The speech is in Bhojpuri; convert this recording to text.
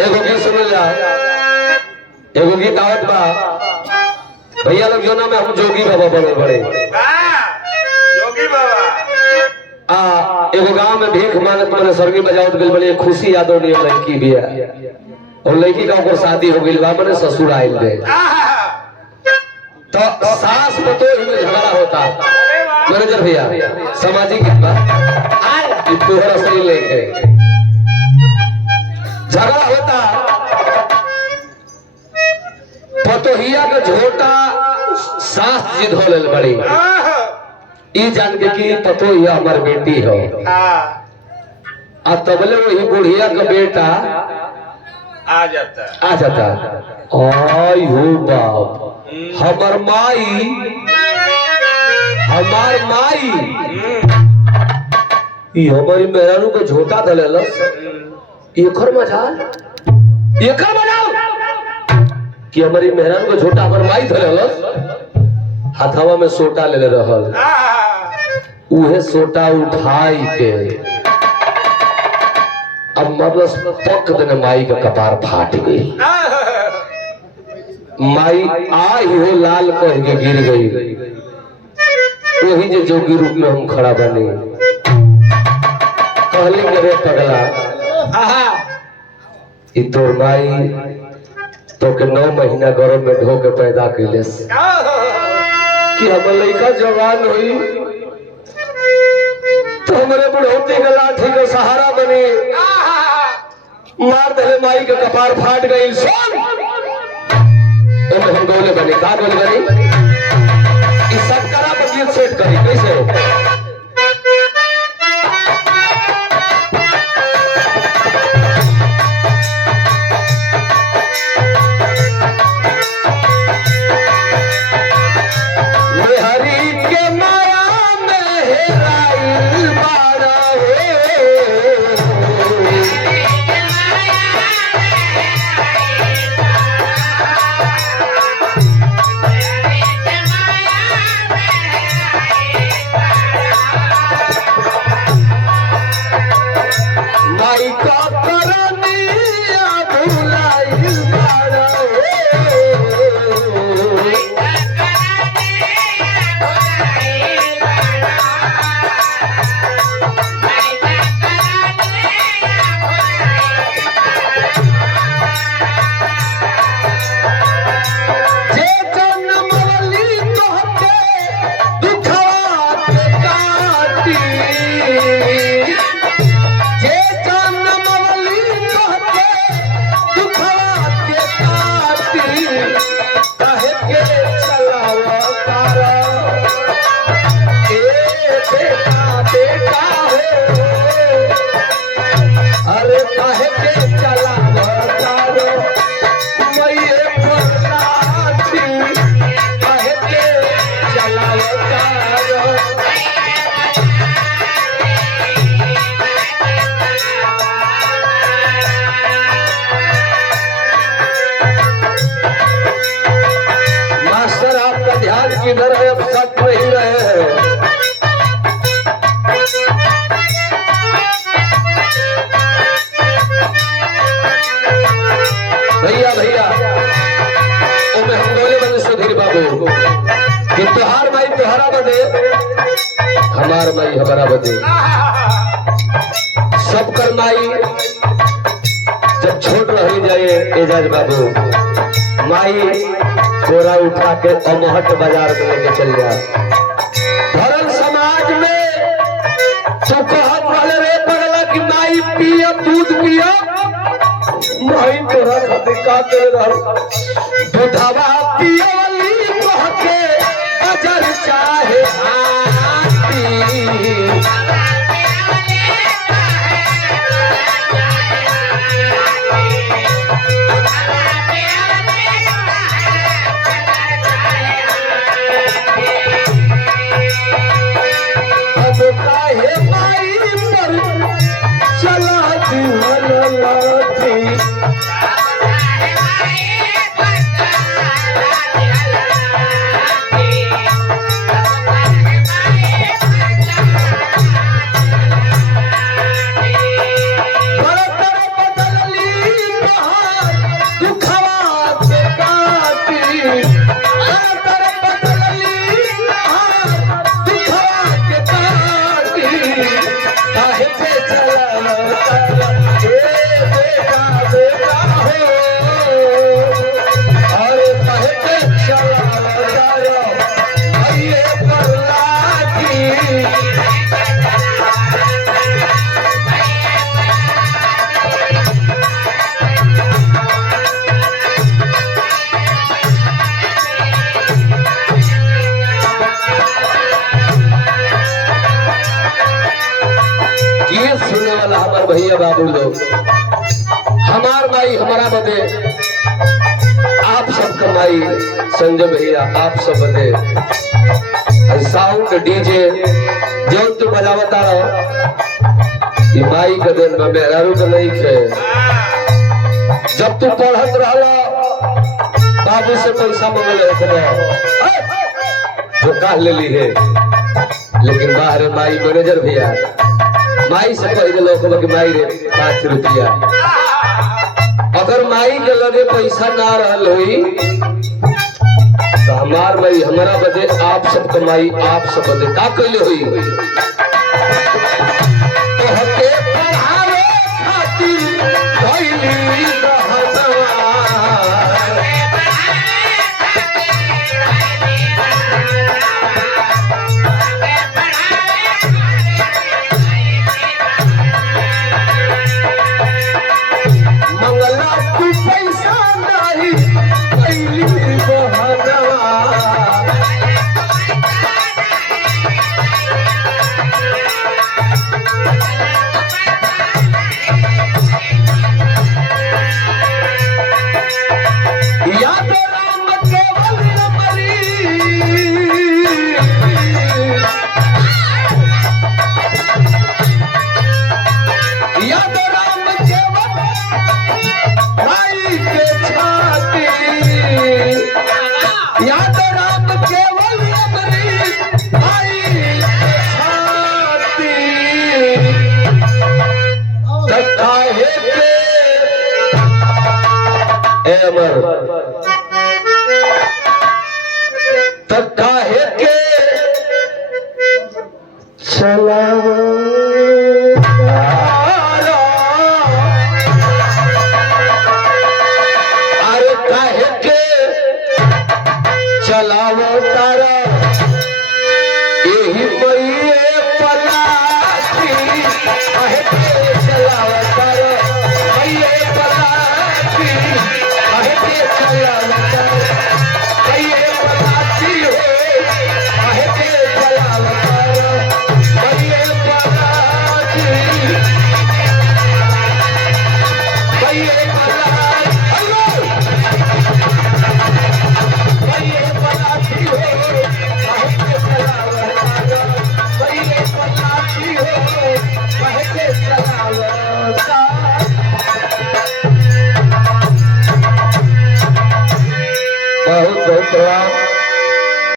एगो गीत सुन जा, एगो गीत आवत बा भैया लोग जो ना में हम जोगी बाबा बने बड़े जोगी बाबा एगो गांव में भीख मांगत माने सरगी बजावत गइल बड़ी खुशी यादव ने लड़की भी है और लड़की का ओकर शादी हो गइल बा माने ससुर आइल बे तो सास पतो ही में झगड़ा होता मैनेजर भैया सामाजिक बात तोहरा सही लेके झगड़ा होता पतोहिया का झोटा सास जी धो लेल बड़ी ई जान के कि पतोहिया हमार बेटी हो आ तबले वही बुढ़िया का बेटा आ जाता आई हो बाप हमार माई ई हमारी मेहरानू को झोटा धलेलस एकर मजाल कि हमारी मेहरानू को झोटा हमार माई धलेलस हाथवा में सोटा ले रहल उहे सोटा उठाई के अब मतलब पक देने माई का कपार फाट गई माई आई हो लाल कह के गिर गई वही जो जोगी रूप में हम खड़ा बने कहली करे पगला ई तोर माई तो के 9 महीना गर्भ में ढो के पैदा कैले कि हम लड़का जवान हुई तो हमारे बुढ़ौती के लाठी का सहारा बने मार दे माई के कपार फाट गई सुन हम गोले बने का गोले बने इस सबकरा पर गीत सेट करी कैसे किधर है अब सब नहीं रहे हैं भैया मैं हम बोले बने सुधीर बाबू कि तुहार माई तुहारा बदे हमार माई हमारा बदे सबकर माई जब छोट रह जाए एजाज बाबू माई कोरा उठा के अमहट बाजार में लेके चल जा धर्म समाज में तो कहत वाले रे पगला कि माई पिया दूध पिया माई तोरा खातिर का करे रहल दूधवा पिया वाली कह के अजर चाहे आती कमाई हमारा बदे, आप सब कमाई संजय भैया आप सब बदे। साउंड डीजे जो तू बजावता रहो ये माई का दिन में मेहरारू का नहीं थे। जब तू पढ़त रहला बाबू से पैसा मंगल जो कह ले ली है, लेकिन बाहर माई मैनेजर भैया माई से कह दिलो कि माई रे 5 रुपया। अगर माई के लगे पैसा ना रहल हुई तो हमार माई हमारा बदे आप सब कमाई आप सब बदे का कैले हुई। तो हके पढ़ावे खातिर भइली तक काहे के चलावा